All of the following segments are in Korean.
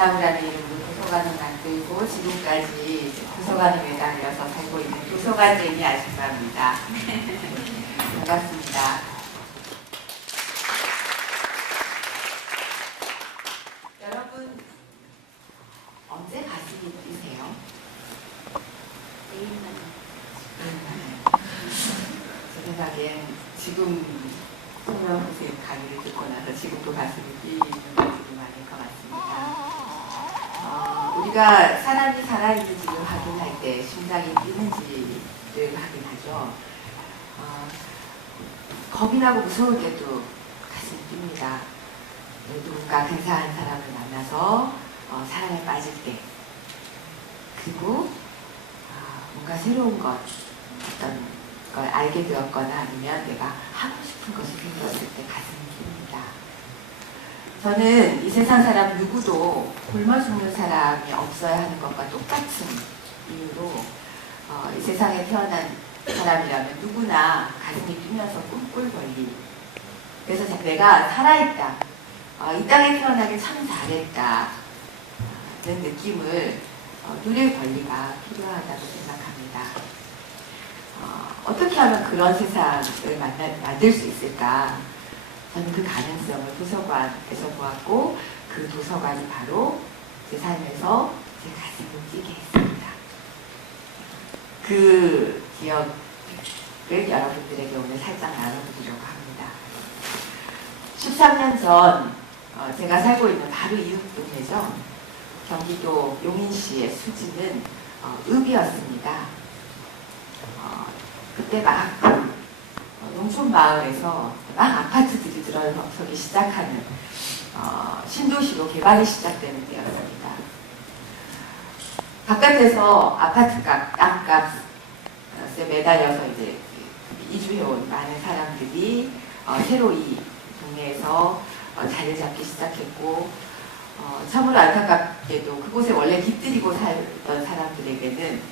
느티나무라는 이름으로 도서관을 만들고 지금까지 도서관에 매달려서 살고 있는 도서관쟁이 아줌마입니다. 반갑습니다. 여러분, 언제 가슴이 뛰세요? 제 생각엔 지금 송명호의 강의를 듣고 나서 지금도 가슴이 뛰는 분들이 많을 것 같습니다. 우리가 사람이 살아있는지 확인할 때 심장이 뛰는지를 확인하죠. 겁이 나고 무서울 때도 가슴이 뜁니다. 누군가 근사한 사람을 만나서 사랑에 빠질 때, 그리고 뭔가 새로운 것, 어떤 걸 알게 되었거나 아니면 내가 하고 싶은 것이 생겼을 때 가슴이 뜁니다. 저는 이 세상 사람 누구도 굶어 죽는 사람이 없어야 하는 것과 똑같은 이유로 이 세상에 태어난 사람이라면 누구나 가슴이 뛰면서 꿈꿀 권리, 그래서 내가 살아있다, 이 땅에 태어나길 참 잘했다 는 느낌을 누릴 권리가 필요하다고 생각합니다. 어떻게 하면 그런 세상을 만들 수 있을까? 저는 그 가능성을 도서관에서 보았고, 그 도서관이 바로 제 삶에서 제 가슴을 뛰게 했습니다. 그 기억을 여러분들에게 오늘 살짝 나눠드리려고 합니다. 13년 전 제가 살고 있는 바로 이웃 동네죠. 경기도 용인시의 수지는 읍이었습니다. 그때 막 농촌 마을에서 막 아파트들이 들어서기 시작하는 신도시로 개발이 시작되는 때였습니다. 바깥에서 아파트 땅값에 매달려서 이제 이주해온 많은 사람들이 새로 이 동네에서 자리를 잡기 시작했고, 참으로 안타깝게도 그곳에 원래 깃들이고 살던 사람들에게는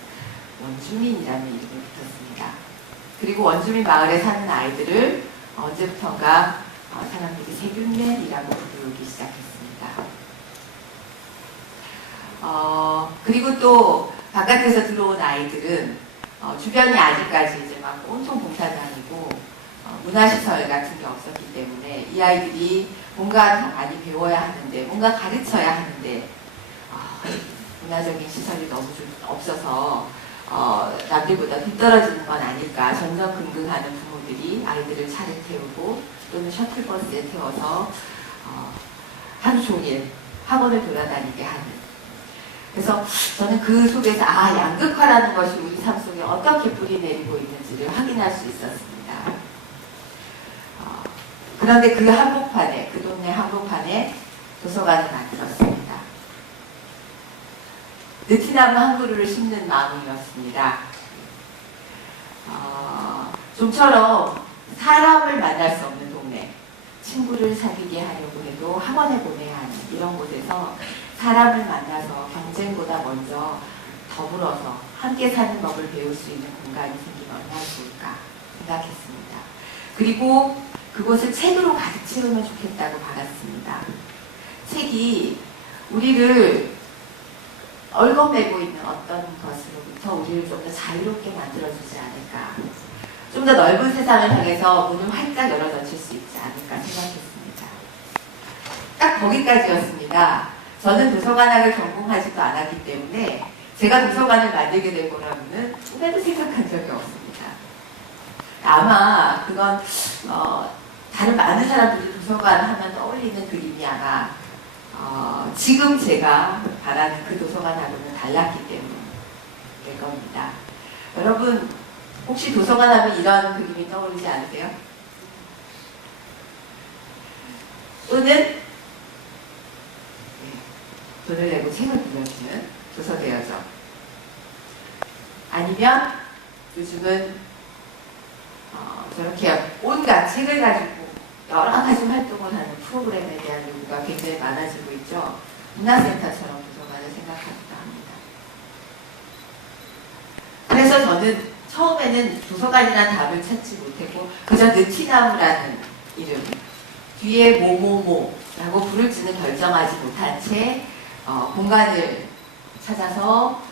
원주민이라는 이름이 붙었습니다. 그리고 원주민 마을에 사는 아이들을 언제부턴가 사람들이 세균맨이라고 부르기 시작했습니다. 그리고 또 바깥에서 들어온 아이들은 주변이 아직까지 이제 막 온통 공사장이고 문화시설 같은 게 없었기 때문에 이 아이들이 뭔가 더 많이 배워야 하는데, 뭔가 가르쳐야 하는데 문화적인 시설이 너무 없어서 남들보다 뒤떨어지는 건 아닐까 전전긍긍하는 부모들이 아이들을 차를 태우고 또는 셔틀버스에 태워서 하루 종일 학원을 돌아다니게 하는, 그래서 저는 그 속에서 양극화라는 것이 우리 삶 속에 어떻게 뿌리내리고 있는지를 확인할 수 있었습니다. 그런데 그 한복판에, 그 동네 한복판에 도서관을 만들었습니다. 느티나무 한 그루를 심는 마음이었습니다. 좀처럼 사람을 만날 수 없는 동네, 친구를 사귀게 하려고 해도 학원에 보내야 하는 이런 곳에서 사람을 만나서 경쟁보다 먼저 더불어서 함께 사는 법을 배울 수 있는 공간이 생기면 얼마나 좋을까 생각했습니다. 그리고 그곳을 책으로 가득 채우면 좋겠다고 받았습니다. 책이 우리를 얽어매고 있는 어떤 것으로부터 우리를 좀 더 자유롭게 만들어주지 않을까, 좀 더 넓은 세상을 향해서 문을 활짝 열어젖힐 수 있지 않을까 생각했습니다. 딱 거기까지였습니다. 저는 도서관학을 전공하지도 않았기 때문에 제가 도서관을 만들게 될 거라고는 꿈에도 생각한 적이 없습니다. 아마 그건 다른 많은 사람들이 도서관 하면 떠올리는 그림이 아마 지금 제가 바라는 그 도서관하고는 달랐기 때문일 겁니다. 여러분, 혹시 도서관 하면 이런 그림이 떠오르지 않으세요? 또는 돈을 내고 책을 빌려주는 도서대여점, 아니면 요즘은 저렇게 온갖 책을 가지고 여러 가지 활동을 하는 프로그램에 대한 요구가 굉장히 많아지고 있죠. 문화센터처럼 도서관을 생각합니다. 그래서 저는 처음에는 도서관이라는 답을 찾지 못했고 그저 느티나무라는 이름, 뒤에 뭐뭐뭐라고 부를지는 결정하지 못한 채 공간을 찾아서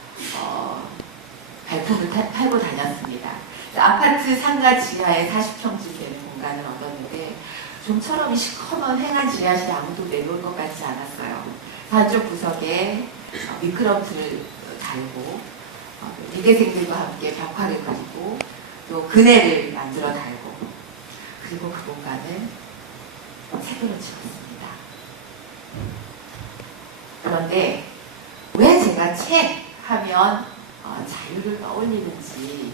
발품을 팔고 다녔습니다. 아파트 상가 지하에 40평쯤 되는 공간을 얻었는데 좀처럼 시커먼 횡한 지하실에 아무도 내려올 것 같지 않았어요. 한쪽 구석에 미끄럼틀을 달고 미대생들과 함께 벽화를 그리고 또 그네를 만들어 달고 그리고 그 공간을 책으로 채웠습니다. 그런데 왜 제가 책 하면 자유를 떠올리는지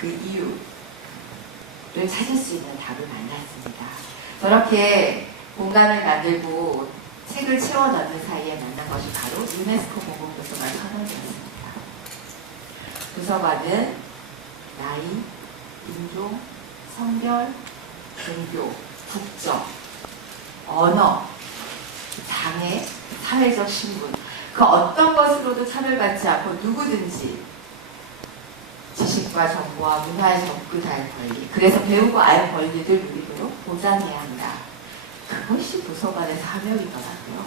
그 이유를 찾을 수 있는 답을 만났습니다. 저렇게 공간을 만들고 책을 채워 넣는 사이에 만난 것이 바로 유네스코 공공도서관 선언이었습니다. 도서관은 나이, 인종, 성별, 종교, 국적, 언어, 장애, 사회적 신분 그 어떤 것으로도 차별받지 않고 누구든지 지식과 정보와 문화에 접근할 권리 그래서 배우고 알 권리를 누리도록 보장해야 한다. 그것이 도서관의 사명이더라고요.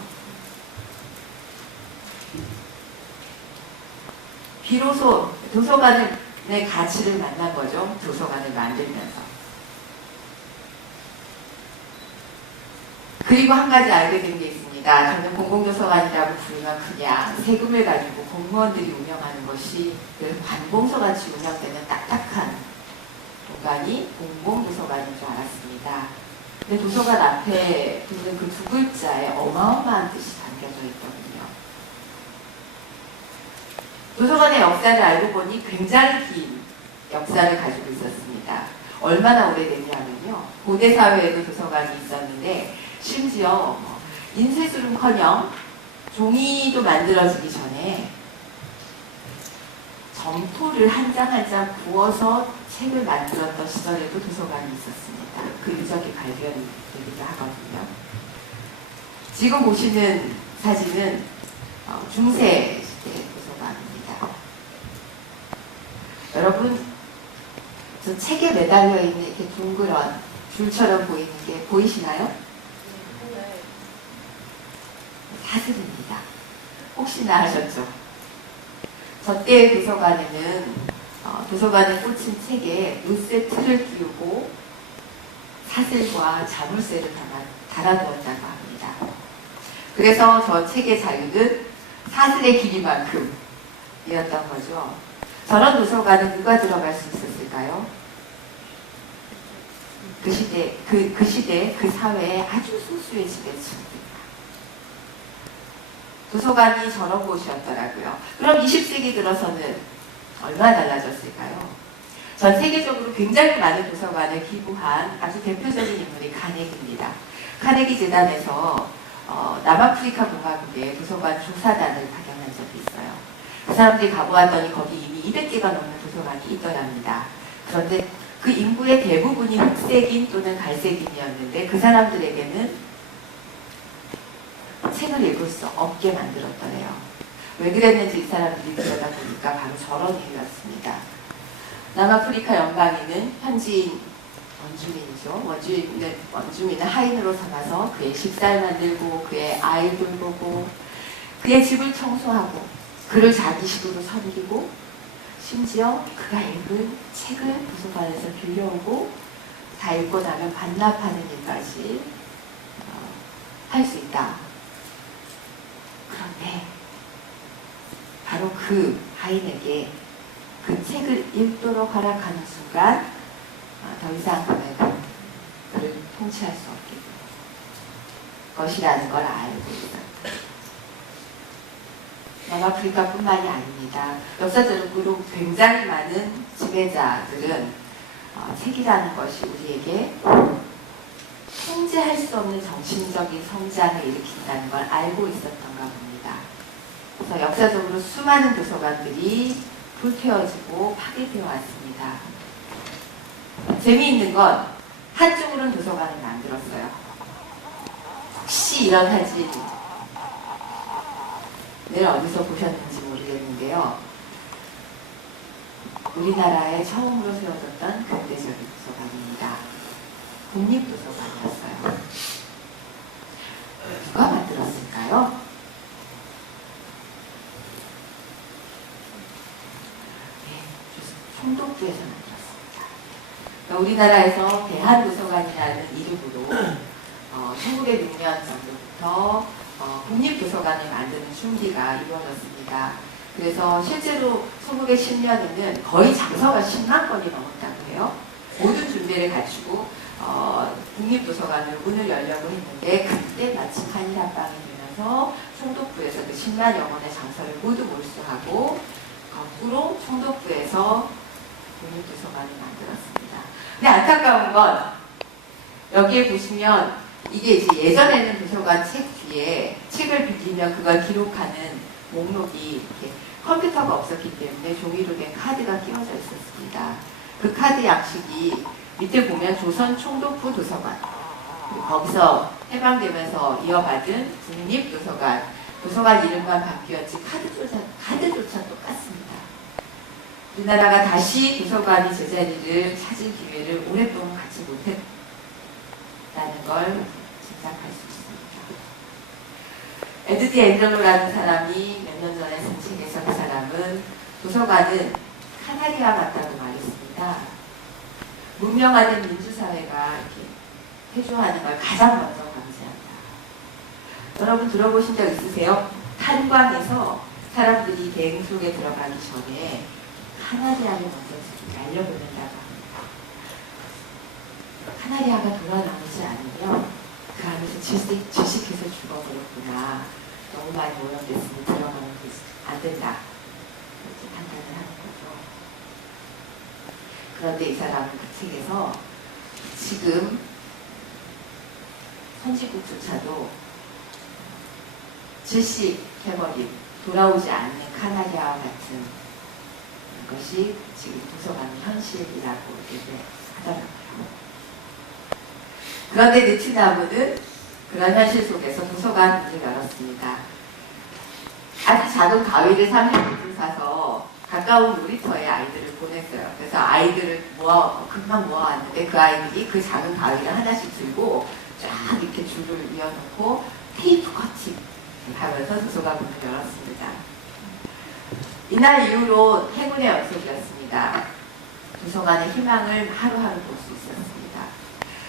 비로소 도서관의 가치를 만난 거죠. 도서관을 만들면서. 그리고 한 가지 알게 된 게 있습니다. 저는 공공도서관이라고 부르면 그냥 세금을 가지고 공무원들이 운영하는 것이 관공서같이 운영되는 딱딱한 공간이 공공도서관인 줄 알았습니다. 근데 도서관 앞에 붙는 그 두 글자에 어마어마한 뜻이 담겨져 있거든요. 도서관의 역사를 알고 보니 굉장히 긴 역사를 가지고 있었습니다. 얼마나 오래됐냐면요. 고대 사회에도 도서관이 있었는데 심지어 인쇄술은커녕 종이도 만들어지기 전에 점토를 한 장 한 장 구워서 책을 만들었던 시절에도 도서관이 있었습니다. 그 유적이 발견되기도 하거든요. 지금 보시는 사진은 중세 시대 도서관입니다. 여러분, 저 책에 매달려 있는 이렇게 둥그런 줄처럼 보이는 게 보이시나요? 사슬입니다. 혹시나 하셨죠? 저 때의 도서관에는 도서관에 꽂힌 책에 루세트를 끼우고 사슬과 자물쇠를 달아두었다고 합니다. 그래서 저 책의 자유는 사슬의 길이만큼이었던 거죠. 저런 도서관은 누가 들어갈 수 있었을까요? 그 시대, 그 사회의 아주 소수의 지배층. 도서관이 저런 곳이었더라고요. 그럼 20세기 들어서는 얼마나 달라졌을까요? 전 세계적으로 굉장히 많은 도서관을 기부한 아주 대표적인 인물이 카네기입니다. 카네기 재단에서 남아프리카 공화국에 도서관 조사단을 파견한 적이 있어요. 그 사람들이 가보았더니 거기 이미 200개가 넘는 도서관이 있더랍니다. 그런데 그 인구의 대부분이 흑색인 또는 갈색인이었는데 그 사람들에게는 책을 읽을 수 없게 만들었더래요. 왜 그랬는지 이 사람들이 들여다보니까 바로 저런 이유였습니다. 남아프리카 영광인은 현지인 원주민이죠. 원주민을 하인으로 삼아서 그의 식사를 만들고 그의 아이 돌보고 그의 집을 청소하고 그를 자기 식으로 섬기고 심지어 그가 읽은 책을 도서관에서 빌려오고 다 읽고 나면 반납하는 일까지 할 수 있다. 그런데 바로 그 하인에게 그 책을 읽도록 허락하는 순간 더 이상 그를 통치할 수 없게 될 것이라는 걸 알고 있어요. 남아프리카뿐만이 아닙니다. 역사적으로 굉장히 많은 지배자들은 책이라는 것이 우리에게 통제할 수 없는 정신적인 성장을 일으킨다는 걸 알고 있었던가 봅니다. 그래서 역사적으로 수많은 도서관들이 불태워지고 파괴되어 왔습니다. 재미있는 건 한쪽으로는 도서관을 만들었어요. 혹시 이런 사진을 어디서 보셨는지 모르겠는데요. 우리나라에 처음으로 세워졌던 근대적인 도서관입니다. 국립도서관이었어요. 누가 만들었을까요? 총독부에서 만들었습니다. 그러니까 우리나라에서 대한도서관이라는 이름으로 1906년 정도부터 국립도서관을 만드는 준비가 이루어졌습니다. 그래서 실제로 20개 10년에는 거의 장서가 10만 건이 넘었다고 해요. 모든 준비를 갖추고 국립도서관을 문을 열려고 했는데 그때 마침 한일합방이 되면서 총독부에서 그 10만여 권의 장서를 모두 몰수하고 거꾸로 총독부에서 국립도서관을 만들었습니다. 근데 안타까운 건 여기에 보시면 이게 이제 예전에는 도서관 책 뒤에 책을 빌리면 그걸 기록하는 목록이 이렇게 컴퓨터가 없었기 때문에 종이로 된 카드가 끼워져 있었습니다. 그 카드 양식이 밑에 보면 조선 총독부 도서관, 거기서 해방되면서 이어받은 국립도서관, 도서관 이름만 바뀌었지 카드조차 똑같습니다. 우리나라가 다시 도서관이 제자리를 찾을 기회를 오랫동안 갖지 못했다는 걸 짐작할 수 있습니다. 에드디 앤더로라는 사람이 몇 년 전에 쓴 책에서 그 사람은 도서관은 카나리와 같다고 말했습니다. 문명화된 민주사회가 이렇게 회주하는 걸 가장 먼저 감지한다. 여러분 들어보신 적 있으세요? 탄광에서 사람들이 대응 속에 들어가기 전에 카나리아를 먼저 날려보낸다고 합니다. 카나리아가 돌아나오지 않으면 그 안에서 질식해서 죽어버렸구나. 너무 많이 오염됐으니 들어가면 안 된다. 이렇게 판단을 하는 거죠. 그런데 이 사람은 그 책에서 지금 선진국조차도 질식해버린 돌아오지 않는 카나리아와 같은 것이 지금 도서관의 현실이라고 얘기하더라고요. 그런데 느티나무는 그런 현실 속에서 도서관 문을 열었습니다. 아주 작은 가위를 30분을 사서 가까운 놀이터에 아이들을 보냈어요. 그래서 아이들을 금방 모아왔는데 그 아이들이 그 작은 가위를 하나씩 들고 쫙 이렇게 줄을 이어놓고 테이프 커팅 하면서 도서관 문을 열었습니다. 이날 이후로 행운의 연속이었습니다. 도서관의 희망을 하루하루 볼 수 있었습니다.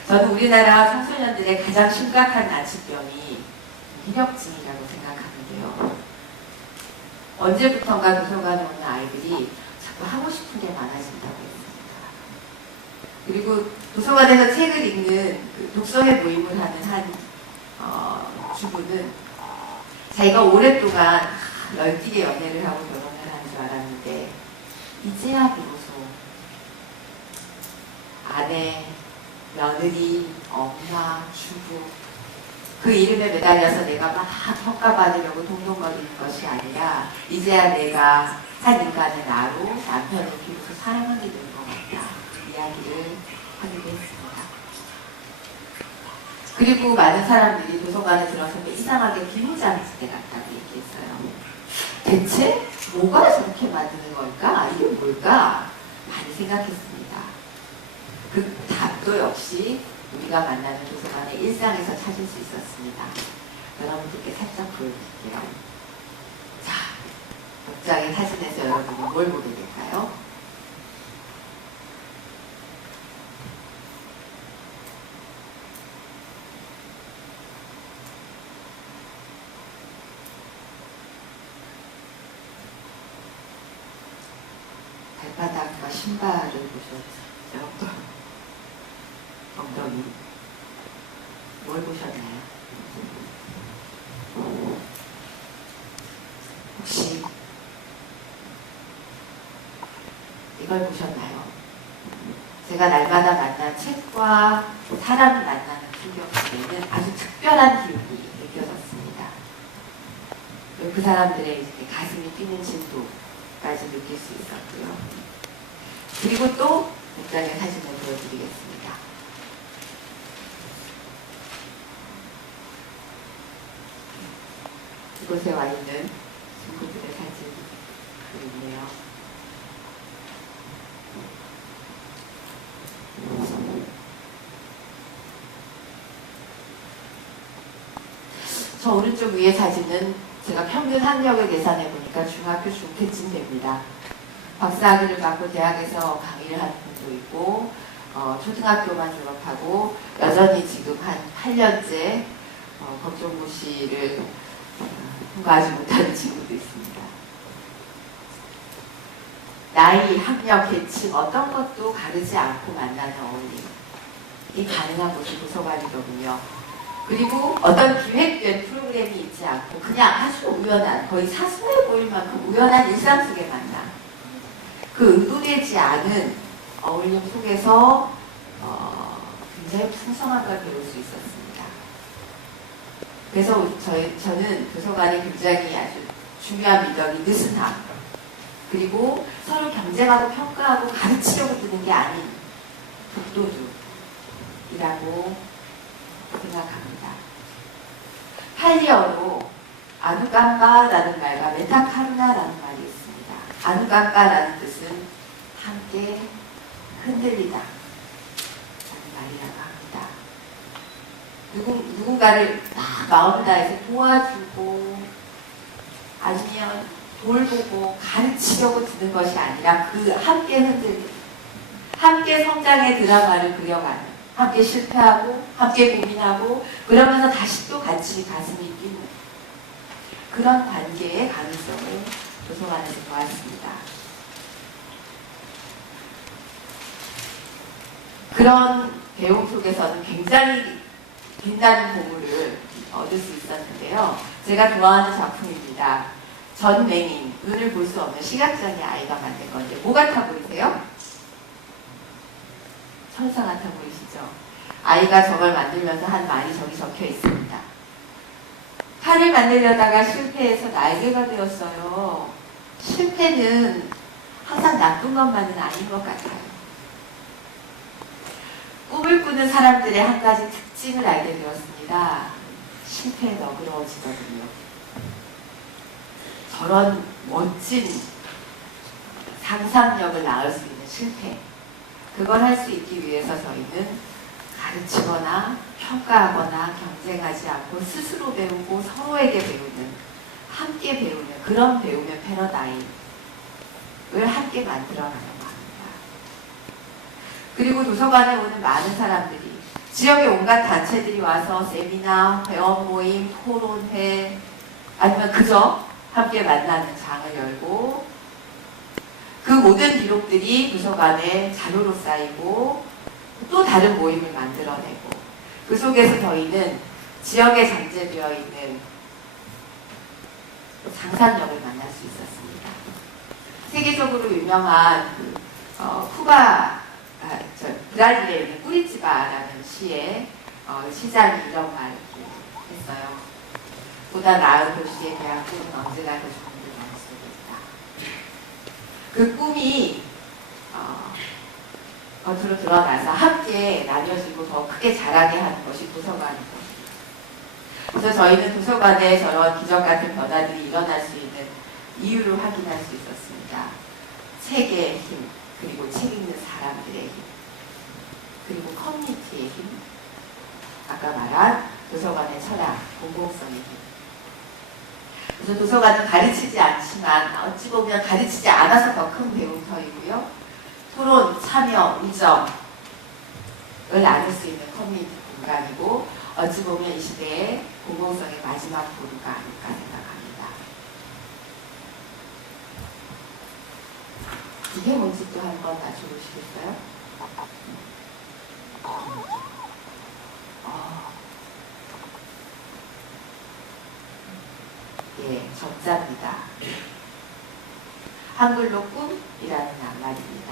저는 우리나라 청소년들의 가장 심각한 난치병이 민혁증이라고 생각하는데요. 언제부턴가 도서관에 오는 아이들이 자꾸 하고 싶은 게 많아진다고 했습니다. 그리고 도서관에서 책을 읽는 그 독서회 모임을 하는 한 주부는 자기가 오랫동안 널뛰게 연애를 하고 결혼을 하는 줄 알았는데 이제야 비로소 아내, 며느리, 엄마, 주부 그 이름에 매달려서 내가 막 평가받으려고 동동거리는 것이 아니라 이제야 내가 한 인간의 나로 남편을 비로소 사랑하게 된 것 같다. 이야기를 하기도 했습니다. 그리고 많은 사람들이 도서관에 들어서면 이상하게 비무장지대 같다고 얘기했어요. 대체 뭐가 저렇게 만드는 걸까? 이게 뭘까? 많이 생각했습니다. 그 답도 역시 우리가 만나는 도서관의 일상에서 찾을 수 있었습니다. 여러분들께 살짝 보여드릴게요. 자, 복장의 사진에서 여러분이 뭘 보게 될까요? 발바닥과 신발을 보셨죠? 엉덩이. 뭘 보셨나요? 혹시 이걸 보셨나요? 제가 날마다 만난 책과 사람을 만나는 풍경 속에는 아주 특별한 기운이 느껴졌습니다. 그 사람들의 이제 가슴이 뛰는 진도까지 느낄 수 있었고요. 그리고 또 복장의 사진을 보여드리겠습니다. 이곳에 와 있는 친구들의 사진이 있네요. 저 오른쪽 위에 사진은 제가 평균 학력을 계산해 보니까 중학교 중퇴쯤 됩니다. 박사학위를 받고 대학에서 강의를 하는 분도 있고 초등학교만 졸업하고 여전히 지금 한 8년째 법정고시를 통과하지 못하는 친구도 있습니다. 나이, 학력, 계층 어떤 것도 가르지 않고 만나는 어울림이 가능한 곳이 도서관이거든요. 그리고 어떤 기획된 프로그램이 있지 않고 그냥 아주 우연한, 거의 사소해 보일 만큼 우연한 일상 속에 만나 그 의도되지 않은 어울림 속에서 굉장히 풍성한 걸 배울 수 있었습니다. 그래서 저는 도서관이 굉장히 아주 중요한 미덕이 느슨함, 그리고 서로 경쟁하고 평가하고 가르치려고 드는 게 아닌 북도주이라고 생각합니다. 팔리어로 아누깐바라는 말과 메타카루나라는 말이 있습니다. 아누깐바라는 뜻은 함께 흔들리다 라는 말이라고 합니다. 누군가를 막 마음을 다해서 도와주고 아니면 돌보고 가르치려고 드는 것이 아니라 그 함께 흔들리는, 함께 성장의 드라마를 그려가는, 함께 실패하고 함께 고민하고 그러면서 다시 또 같이 가슴이 뛰는 그런 관계의 가능성을 도서관에서 보았습니다. 그런 배움 속에서는 굉장히 빛나는 보물을 얻을 수 있었는데요. 제가 좋아하는 작품입니다. 전맹인, 눈을 볼 수 없는 시각장애 아이가 만든 건데 뭐 같아 보이세요? 천사 같아 보이시죠? 아이가 저걸 만들면서 한 말이 저기 적혀 있습니다. 팔을 만들려다가 실패해서 날개가 되었어요. 실패는 항상 나쁜 것만은 아닌 것 같아요. 꿈을 꾸는 사람들의 한 가지 특징을 알게 되었습니다. 실패에 너그러워지거든요. 저런 멋진 상상력을 낳을 수 있는 실패, 그걸 할 수 있기 위해서 저희는 가르치거나 평가하거나 경쟁하지 않고 스스로 배우고 서로에게 배우는, 함께 배우는 그런 배움의 패러다임을 함께 만들어가는 것 합니다. 그리고 도서관에 오는 많은 사람들이, 지역의 온갖 단체들이 와서 세미나, 회원 모임, 토론회, 아니면 그저 함께 만나는 장을 열고 그 모든 기록들이 도서관에 자료로 쌓이고 또 다른 모임을 만들어내고 그 속에서 저희는 지역에 잠재되어 있는 상상력을 만날 수 있었습니다. 세계적으로 유명한 브라질에 있는 꾸리치바라는 시에 시장이 이런 말을 했어요. 보다 나은 도시의 대한 꿈은 언제나 더 좋은 데 머릿속에 있다. 그 꿈이 겉으로 드러나서 함께 나뉘어지고 더 크게 자라게 하는 것이 도서관이고, 그래서 저희는 도서관에 저런 기적 같은 변화들이 일어날 수 있는 이유를 확인할 수 있었습니다. 책의 힘, 그리고 책 읽는 사람들의 힘, 그리고 커뮤니티의 힘, 아까 말한 도서관의 철학, 공공성의 힘. 그래서 도서관은 가르치지 않지만 어찌 보면 가르치지 않아서 더 큰 배움터이고요. 토론, 참여, 우정을 나눌 수 있는 커뮤니티 공간이고, 어찌 보면 이 시대의 공공성의 마지막 보루가 아닐까 생각합니다. 이게 뭔지 또 한번 맞춰보시겠어요? 예, 적자입니다. 한글로 꿈이라는 말입니다.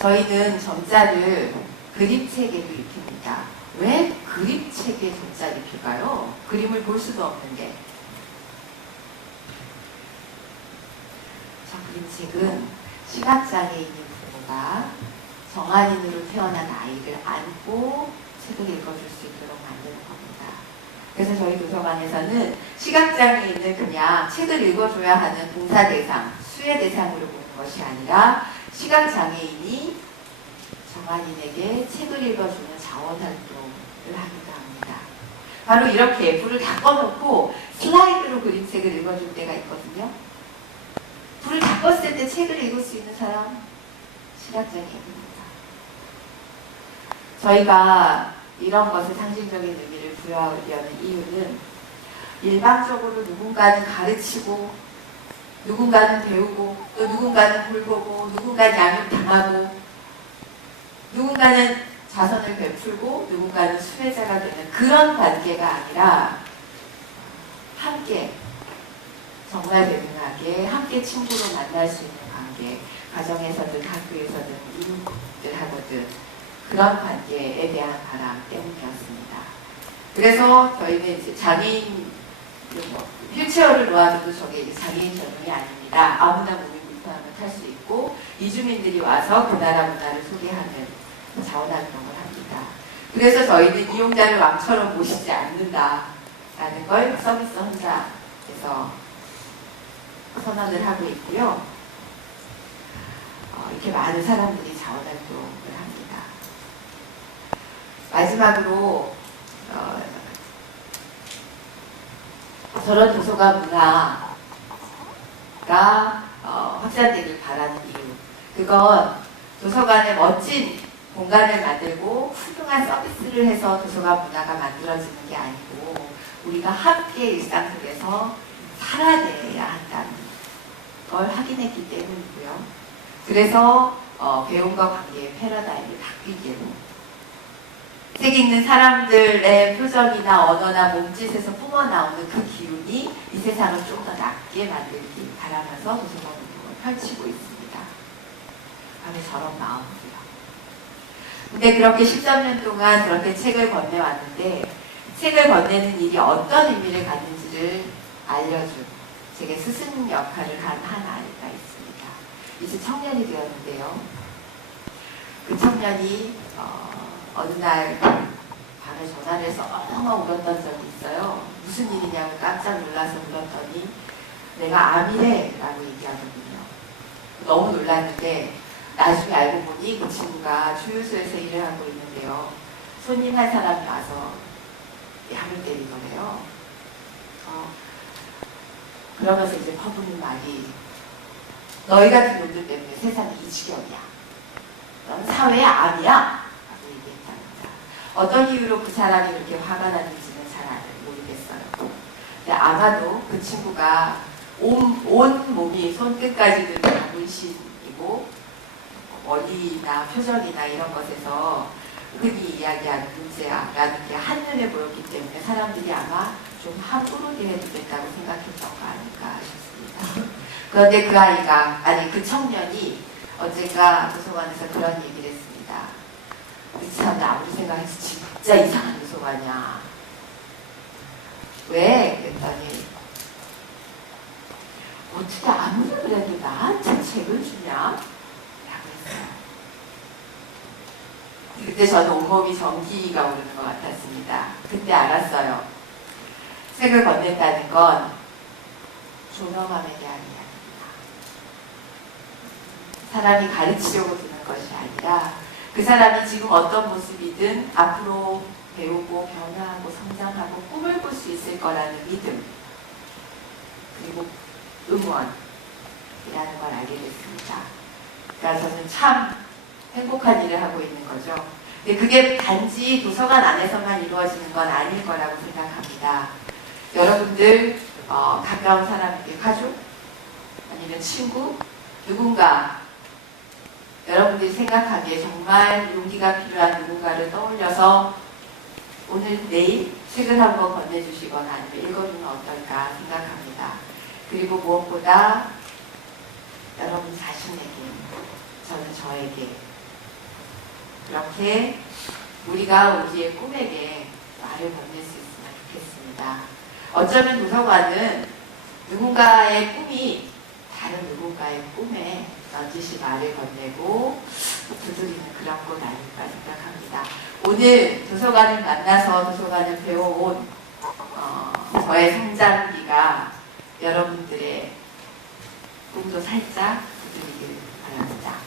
저희는 점자를 그림책에도 입힙니다. 왜 그림책에 점자를 입힐까요? 그림을 볼 수도 없는데. 저 그림책은 시각장애인인 부모가 정한인으로 태어난 아이를 안고 책을 읽어줄 수 있도록 만드는 겁니다. 그래서 저희 도서관에서는 시각장애인을 그냥 책을 읽어줘야 하는 봉사 대상, 수혜 대상으로 보는 것이 아니라 시각장애인이 정한인에게 책을 읽어주는 자원활동을 하기도 합니다. 바로 이렇게 불을 다 꺼놓고 슬라이드로 그림책을 읽어줄 때가 있거든요. 불을 다 껐을 때 책을 읽을 수 있는 사람? 실학자입니다. 저희가 이런 것에 상징적인 의미를 부여하려는 이유는 일방적으로 누군가는 가르치고 누군가는 배우고 또 누군가는 돌보고 누군가는 양육당하고 누군가는 자선을 베풀고 누군가는 수혜자가 되는 그런 관계가 아니라 함께 정말 대등하게 함께 친구로 만날 수 있는 관계, 가정에서든 학교에서든 이웃들 하거든 그런 관계에 대한 바람 때문이었습니다. 그래서 저희는 이제 장애인 휠체어를 놓아줘도 저게 장애인 전용이 아닙니다. 아무나 몸이 불편하면 탈 수 있고 이주민들이 와서 그 나라 문화를 소개하는 자원활동을 합니다. 그래서 저희는 이용자를 왕처럼 모시지 않는다라는 걸 서비스 혼자에서 선언을 하고 있고요. 이렇게 많은 사람들이 자원활동을 합니다. 마지막으로 저런 도서관 문화가 확산되길 바라는 이유. 그건 도서관에 멋진 공간을 만들고 훌륭한 서비스를 해서 도서관 문화가 만들어지는 게 아니고 우리가 함께 일상 속에서 살아내야 한다는 걸 확인했기 때문이고요. 그래서 배움과 관계의 패러다임을 바뀌기에는 책 읽는 사람들의 표정이나 언어나 몸짓에서 뿜어나오는 그 기운이 이 세상을 좀 더 낫게 만들기 바라면서 도서관 운동을 펼치고 있습니다. 바로 저런 마음이요. 근데 그렇게 13년 동안 그렇게 책을 건네왔는데 책을 건네는 일이 어떤 의미를 갖는지를 알려준 제게 스승 역할을 한 한 아이가 있습니다. 이제 청년이 되었는데요. 그 청년이 어느 날 밤에 전화를 해서 엉엉 울었던 적이 있어요. 무슨 일이냐고 깜짝 놀라서 물었더니 내가 암이래 라고 얘기하거든요. 너무 놀랐는데 나중에 알고 보니 그 친구가 주유소에서 일을 하고 있는데요. 손님 한 사람이 와서 약을 때리더래요. 그러면서 이제 퍼부는 말이 너희 같은 놈들 때문에 세상이 이 지경이야. 넌 사회의 암이야. 라고 얘기했답니다. 어떤 이유로 그 사람이 이렇게 화가 났는지는 잘 모르겠어요. 근데 아마도 그 친구가 온 몸이 손끝까지도 다 문신이고 머리나 표정이나 이런 것에서 흔히 이야기하는 문제야라는 게 한눈에 보였기 때문에 사람들이 아마 좀 함부로게 해도 된다고 생각했던 거 아닐까 싶습니다. 그런데 그 아이가, 아니 그 청년이 언젠가 도서관에서 그런 얘기를 했습니다. 참 나 아무리 생각해도 진짜 이상한 도서관이야. 왜? 그랬더니 어떻게 아무리 그래도 나한테 책을 주냐? 라고 했어요. 그때 저는 온몸이 전기가 오르는 것 같았습니다. 그때 알았어요. 책을 건넨다는 건 존엄함에 대한 이야기입니다. 사람이 가르치려고 드는 것이 아니라 그 사람이 지금 어떤 모습이든 앞으로 배우고 변화하고 성장하고 꿈을 꿀 수 있을 거라는 믿음 그리고 응원이라는 걸 알게 됐습니다. 그러니까 저는 참 행복한 일을 하고 있는 거죠. 근데 그게 단지 도서관 안에서만 이루어지는 건 아닐 거라고 생각합니다. 여러분들 가까운 사람에게 가족 아니면 친구 누군가 여러분들이 생각하기에 정말 용기가 필요한 누군가를 떠올려서 오늘 내일 책을 한번 건네주시거나 아니면 읽어주면 어떨까 생각합니다. 그리고 무엇보다 여러분 자신에게 저는 저에게 그렇게 우리가 우리의 꿈에게 말을 건넬 수 있으면 좋겠습니다. 어쩌면 도서관은 누군가의 꿈이 다른 누군가의 꿈에 넌지시 말을 건네고 두드리는 그런 곳 아닐까 생각합니다. 오늘 도서관을 만나서 도서관을 배워온 저의 성장기가 여러분들의 꿈도 살짝 두드리길 바랍니다.